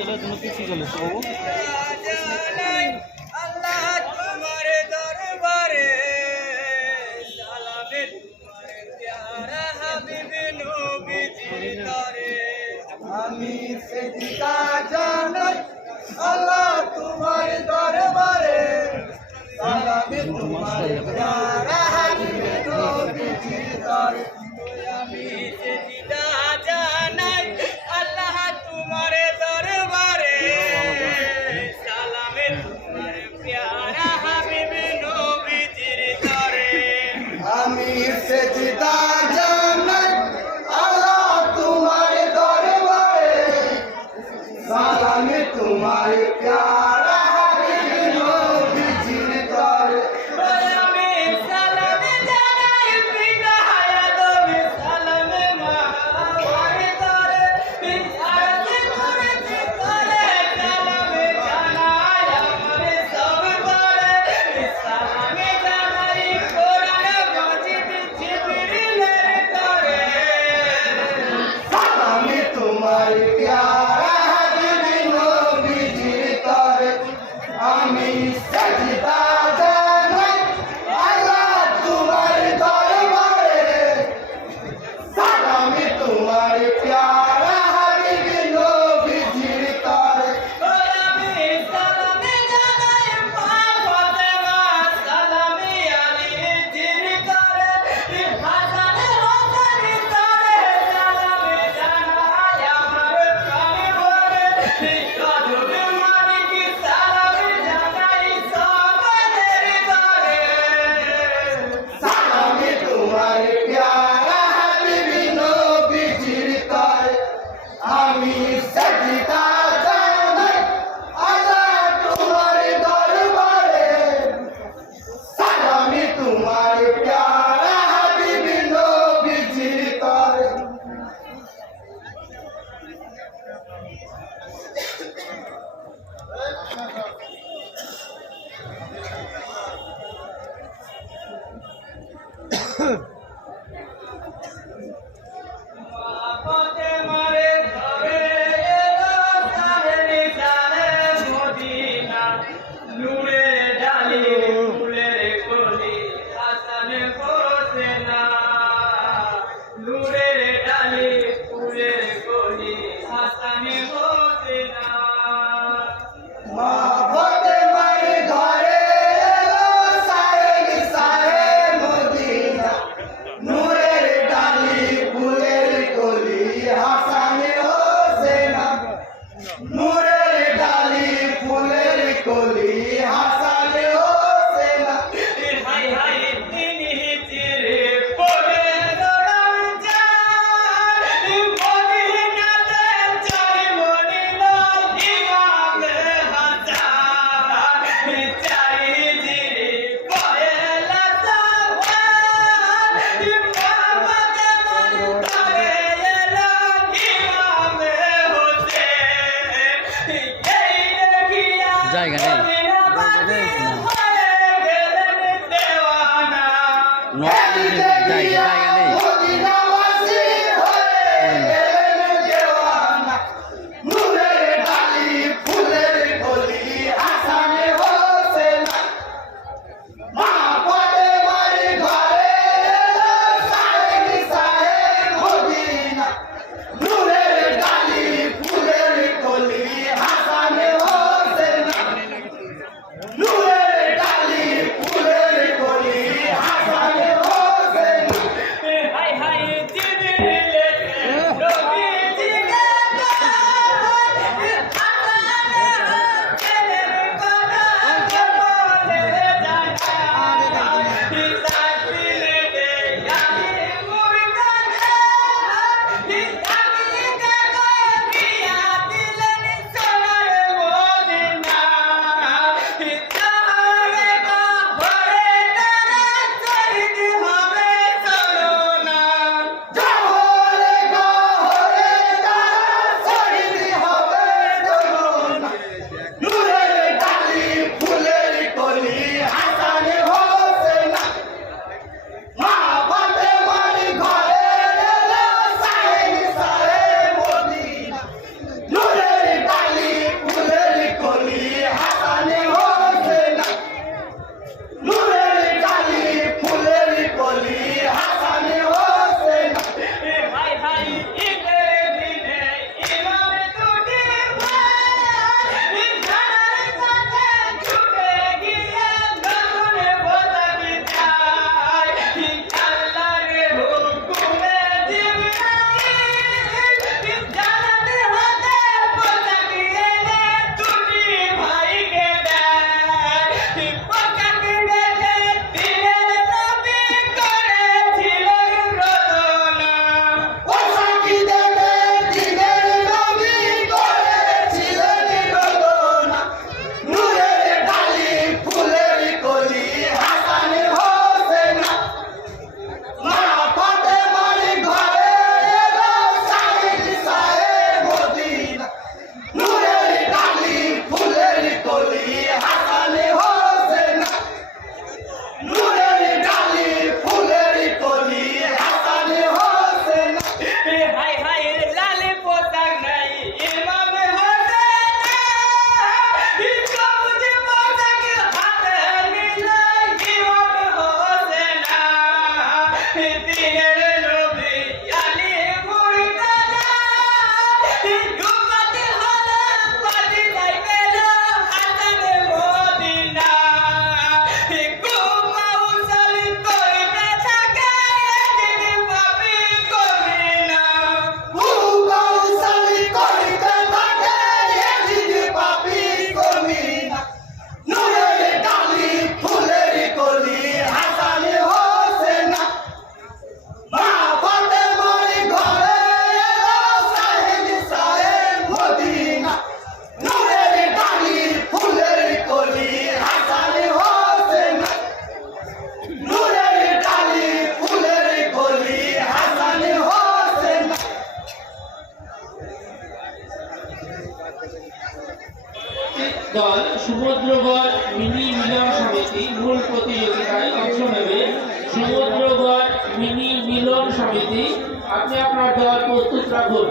চলে তুমি কিছু চলেছো বাবু। আমি সেদিকা জানাই আল্লাহ তোমার দরবারে সালামে তোমার Amin. Sajidah. আমি সজিদা দল সমুদ্রগড় মিনি মিলন সমিতি মূল প্রতিযোগিতায় অংশ নেবে। সমুদ্রগড় মিনি মিলন সমিতি, আপনি আপনার দল প্রস্তুত রাখুন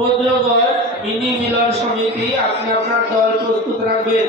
বন্ধুগণ মিনি মিলন সমিতি আপনি আপনার দল প্রস্তুত রাখবেন।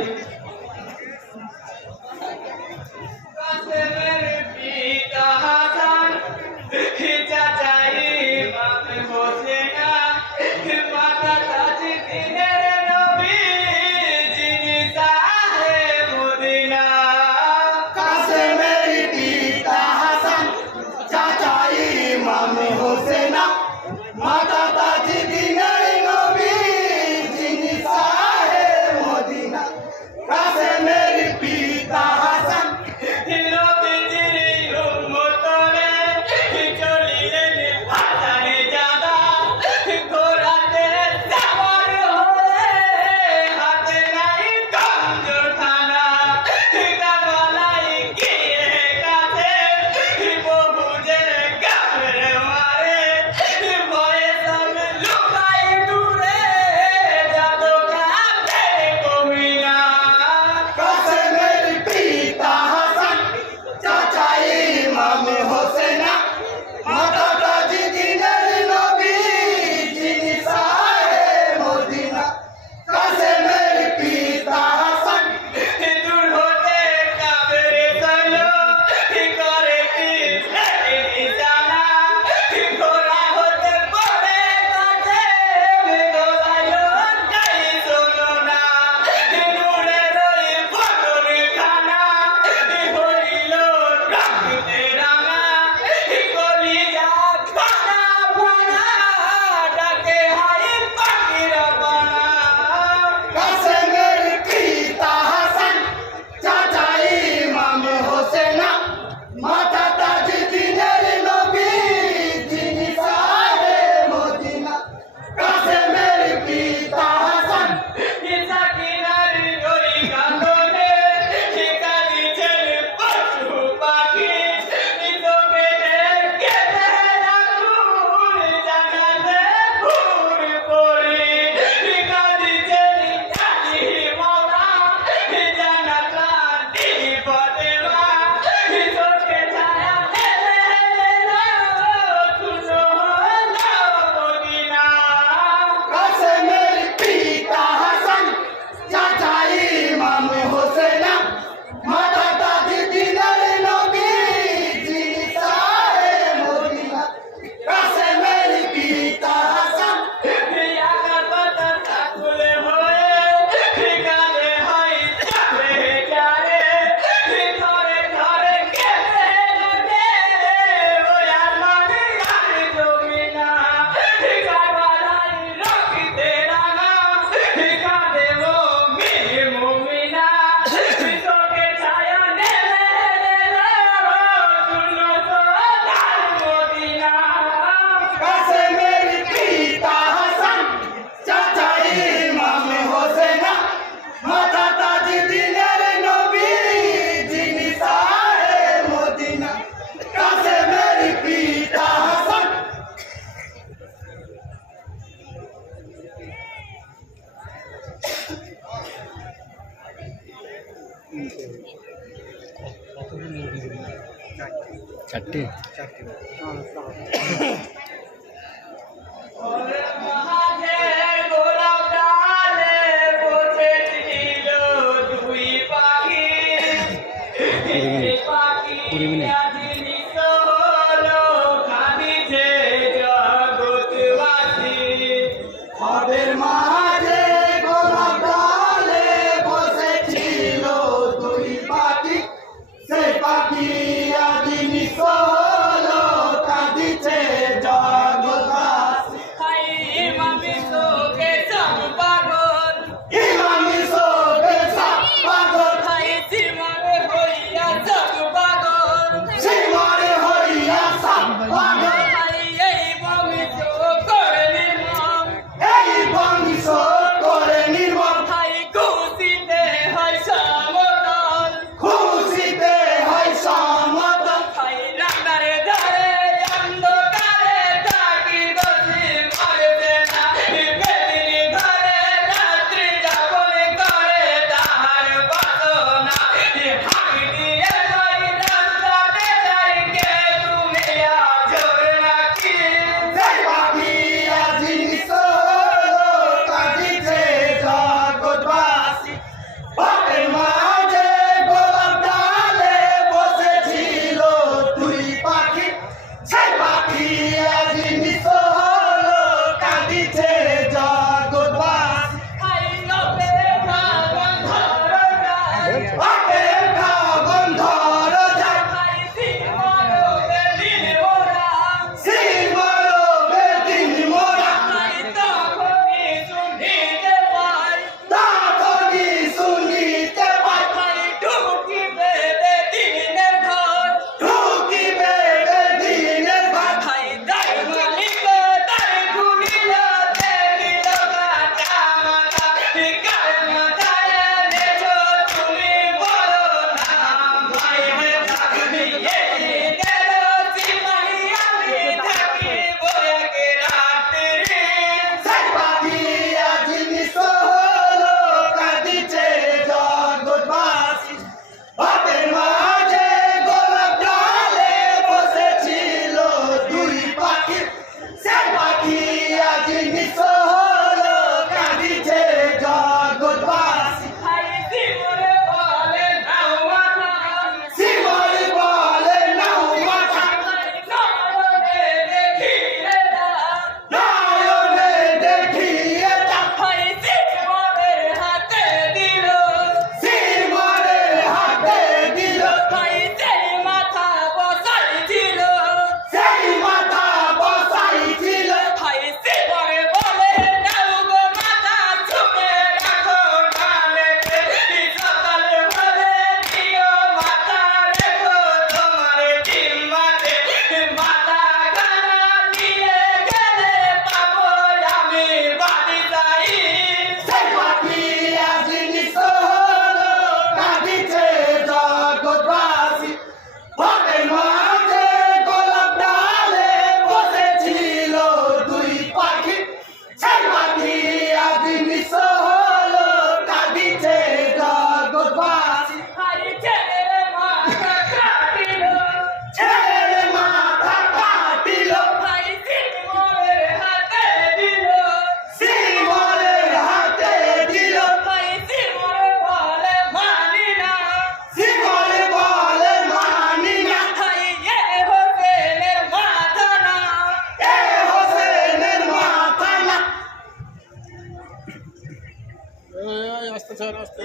আস্তে চল আস্তে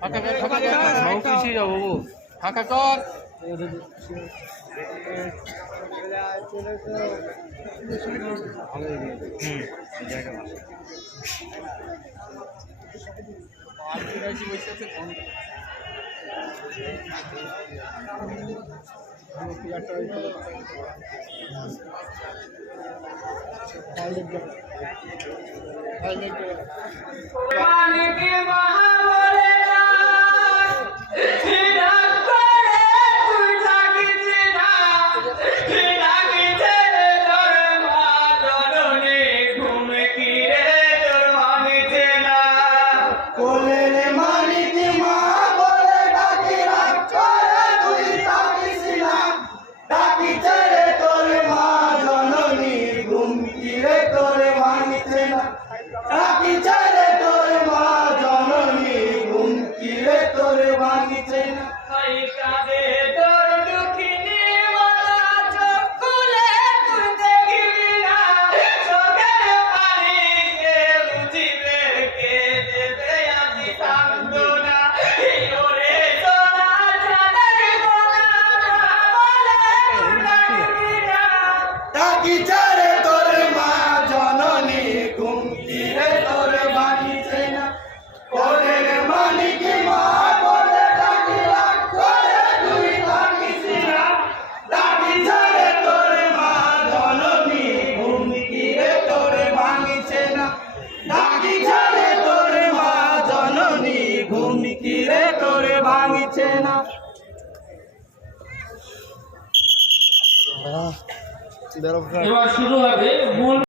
ফাঁকা কর ফাঁকা কর সব কিছু যাব পানি